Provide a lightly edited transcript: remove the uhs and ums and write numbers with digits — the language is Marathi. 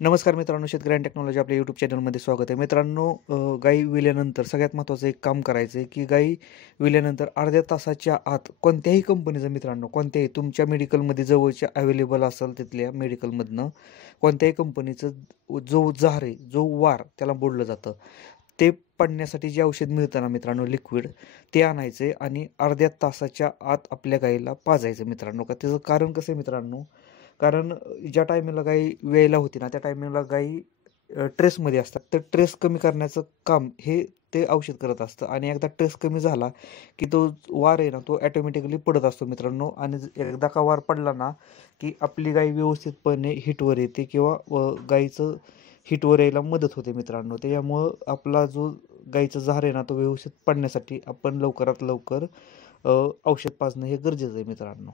नमस्कार मित्रांनो, शेतकरी आणि टेक्नॉलॉजी आपल्या यूट्यूब चॅनलमध्ये स्वागत आहे. मित्रांनो, गाई विल्यानंतर सगळ्यात महत्त्वाचं एक काम करायचं आहे की गाई विल्यानंतर अर्ध्या तासाच्या आत कोणत्याही कंपनीचं, मित्रांनो कोणत्याही तुमच्या मेडिकलमध्ये जवळच्या अवेलेबल असेल तिथल्या मेडिकलमधनं कोणत्याही कंपनीचं जो जार आहे, जो वार त्याला बोललं जातं, ते पडण्यासाठी जे औषध मिळतं ना मित्रांनो, लिक्विड, ते आणायचं आहे आणि अर्ध्या तासाच्या आत आपल्या गाईला पाजायचं मित्रांनो. का त्याचं कारण कसं आहे मित्रांनो, कारण ज्या टायमिंगला गाई वेळेला होती ना, त्या टायमिंगला गाई ट्रेसमध्ये असतात. तर ट्रेस कमी करण्याचं काम हे ते औषध करत असतं आणि एकदा ट्रेस कमी झाला की तो वार आहे ना, तो ॲटोमॅटिकली पडत असतो मित्रांनो. आणि एकदा का वार पडला ना की आपली गाई व्यवस्थितपणे हिटवर येते किंवा गाईचं हिटवर यायला मदत होते मित्रांनो. त्याच्यामुळं आपला जो गाईचा झार आहे ना, तो व्यवस्थित पडण्यासाठी आपण लवकरात लवकर औषध पाजणं हे गरजेचं आहे मित्रांनो.